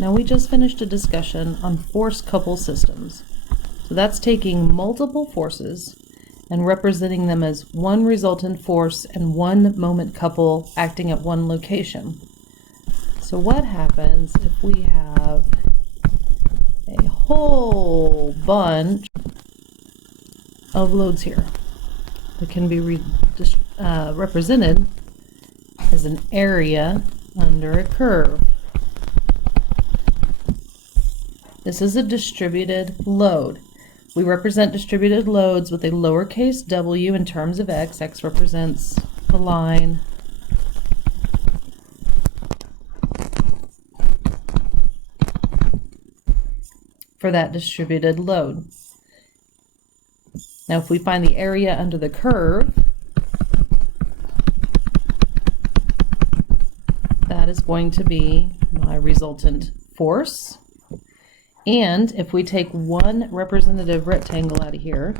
Now we just finished a discussion on force couple systems. So that's taking multiple forces and representing them as one resultant force and one moment couple acting at one location. So what happens if we have a whole bunch of loads here that can be represented as an area under a curve? This is a distributed load. We represent distributed loads with a lowercase w in terms of x. X represents the line. For that distributed load. Now if we find the area under the curve, that is going to be my resultant force. And if we take one representative rectangle out of here,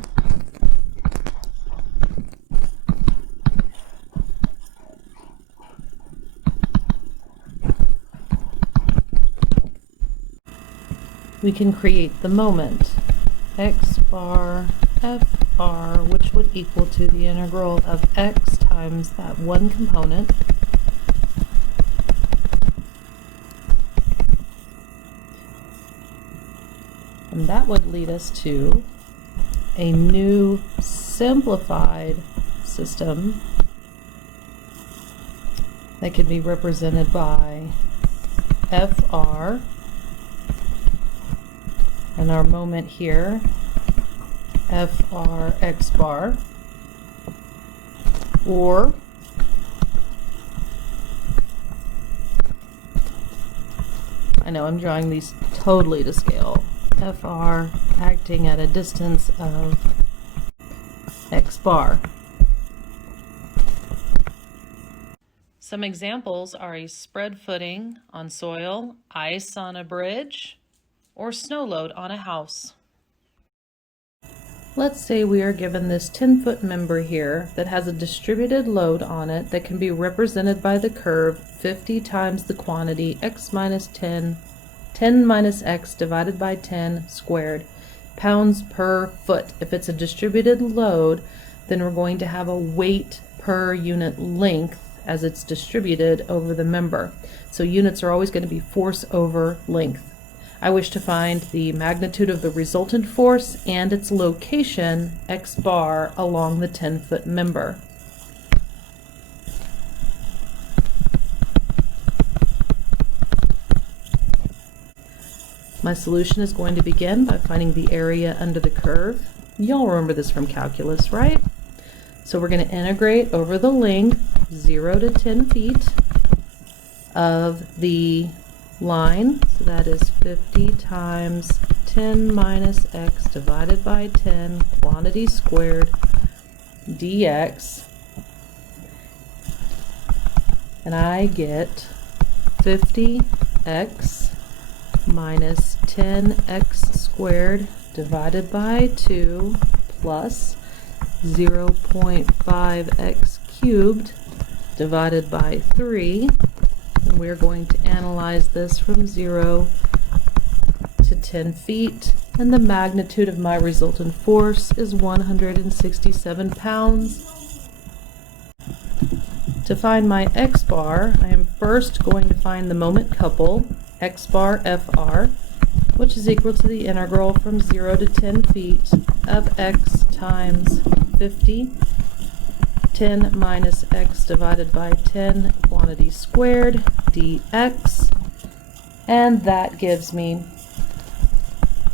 we can create the moment, x bar f r, which would equal to the integral of x times that one component and that would lead us to a new simplified system that could be represented by fr and our moment here fr x bar, or I know I'm drawing these totally to scale, fr acting at a distance of x bar. Some examples are a spread footing on soil, ice on a bridge, or snow load on a house. Let's say we are given this 10-foot member here that has a distributed load on it that can be represented by the curve 50 times the quantity x minus 10 minus x divided by 10 squared pounds per foot. If it's a distributed load, then we're going to have a weight per unit length as it's distributed over the member. So units are always going to be force over length. I wish to find the magnitude of the resultant force and its location, x bar, along the 10-foot member. My solution is going to begin by finding the area under the curve. Y'all remember this from calculus, right? So we're going to integrate over the length 0 to 10 feet of the line. So that is 50 times 10 minus x divided by 10 quantity squared dx. And I get 50x minus 10x squared divided by 2 plus 0.5x cubed divided by 3. And we're going to analyze this from 0 to 10 feet. And the magnitude of my resultant force is 167 pounds. To find my x bar, I am first going to find the moment couple, x bar fr, which is equal to the integral from 0 to 10 feet of x times 50, 10 minus x divided by 10 quantity squared dx, and that gives me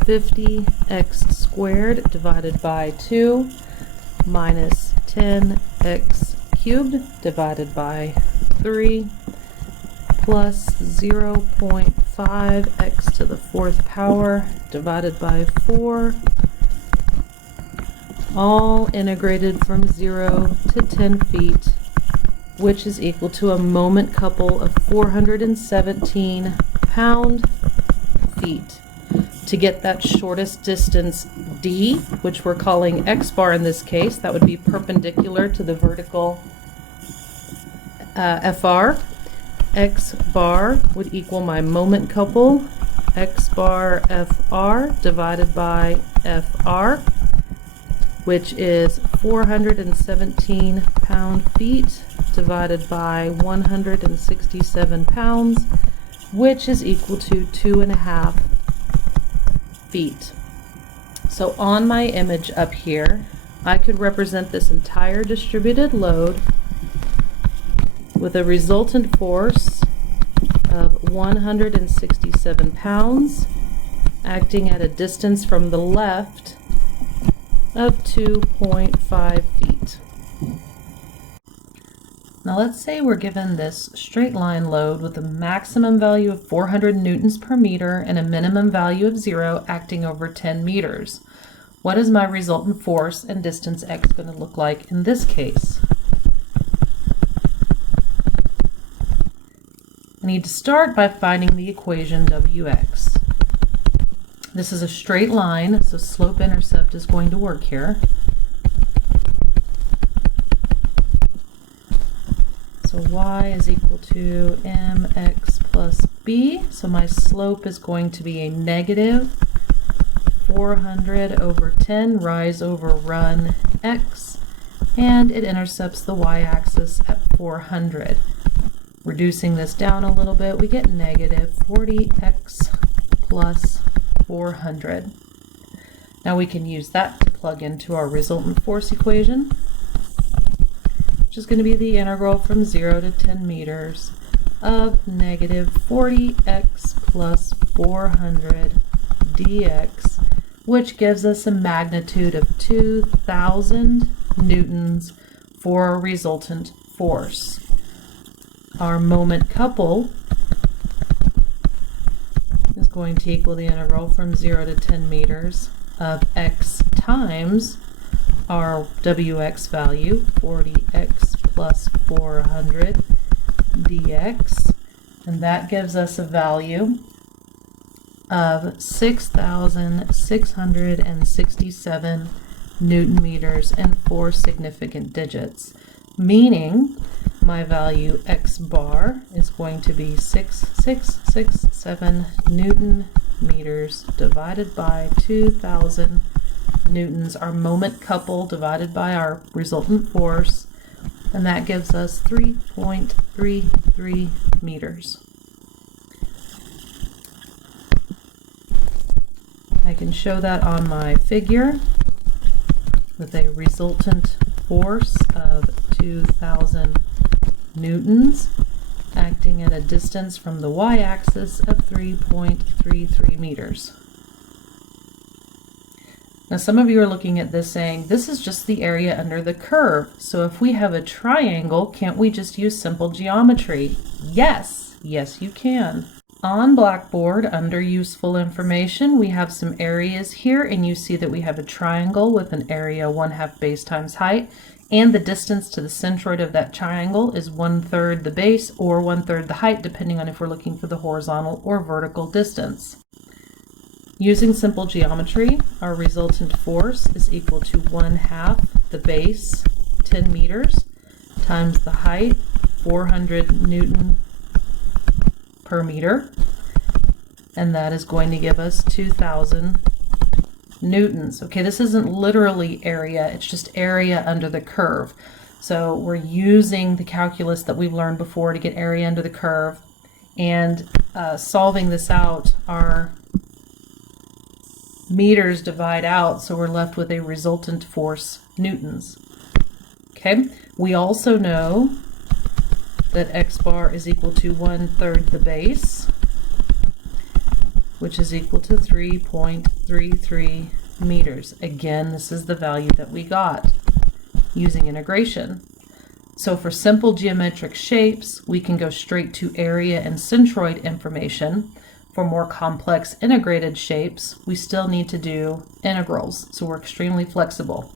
50x squared divided by 2 minus 10x cubed divided by 3 plus 0.5x to the 4th power divided by 4, all integrated from 0 to 10 feet, which is equal to a moment couple of 417 pound-feet. To get that shortest distance d, which we're calling x bar in this case, that would be perpendicular to the vertical fr, x bar would equal my moment couple x bar FR divided by FR, which is 417 pound-feet divided by 167 pounds, which is equal to 2.5 feet. So on my image up here, I could represent this entire distributed load with a resultant force of 167 pounds acting at a distance from the left of 2.5 feet. Now let's say we're given this straight line load with a maximum value of 400 newtons per meter and a minimum value of 0 acting over 10 meters. What is my resultant force and distance x going to look like in this case? I need to start by finding the equation Wx. This is a straight line, so slope-intercept is going to work here. So y is equal to mx plus b. So my slope is going to be a negative 400 over 10, rise over run x, and it intercepts the y-axis at 400. Reducing this down a little bit, we get negative 40x plus 400. Now we can use that to plug into our resultant force equation, which is going to be the integral from 0 to 10 meters of negative 40x plus 400 dx, which gives us a magnitude of 2,000 newtons for our resultant force. Our moment couple is going to equal the integral from 0 to 10 meters of x times our Wx value, 40x plus 400 dx, and that gives us a value of 6,667 newton meters in 4 significant digits, meaning my value x bar is going to be 6,667 newton meters divided by 2,000 newtons, our moment couple divided by our resultant force, and that gives us 3.33 meters. I can show that on my figure with a resultant force of 2,000 newtons acting at a distance from the y-axis of 3.33 meters. Now some of you are looking at this saying, this is just the area under the curve, so if we have a triangle, can't we just use simple geometry? Yes, yes you can. On Blackboard, under useful information, we have some areas here, and you see that we have a triangle with an area 1/2 base times height, and the distance to the centroid of that triangle is 1/3 the base or 1/3 the height, depending on if we're looking for the horizontal or vertical distance. Using simple geometry, our resultant force is equal to 1/2 the base, 10 meters, times the height, 400 newton per meter, and that is going to give us 2,000 newtons. Okay, this isn't literally area, it's just area under the curve. So we're using the calculus that we've learned before to get area under the curve, and solving this out, our meters divide out, so we're left with a resultant force newtons. Okay, we also know that x bar is equal to 1/3 the base, which is equal to 3.33 meters. Again, this is the value that we got using integration. So for simple geometric shapes, we can go straight to area and centroid information. For more complex integrated shapes, we still need to do integrals, so we're extremely flexible.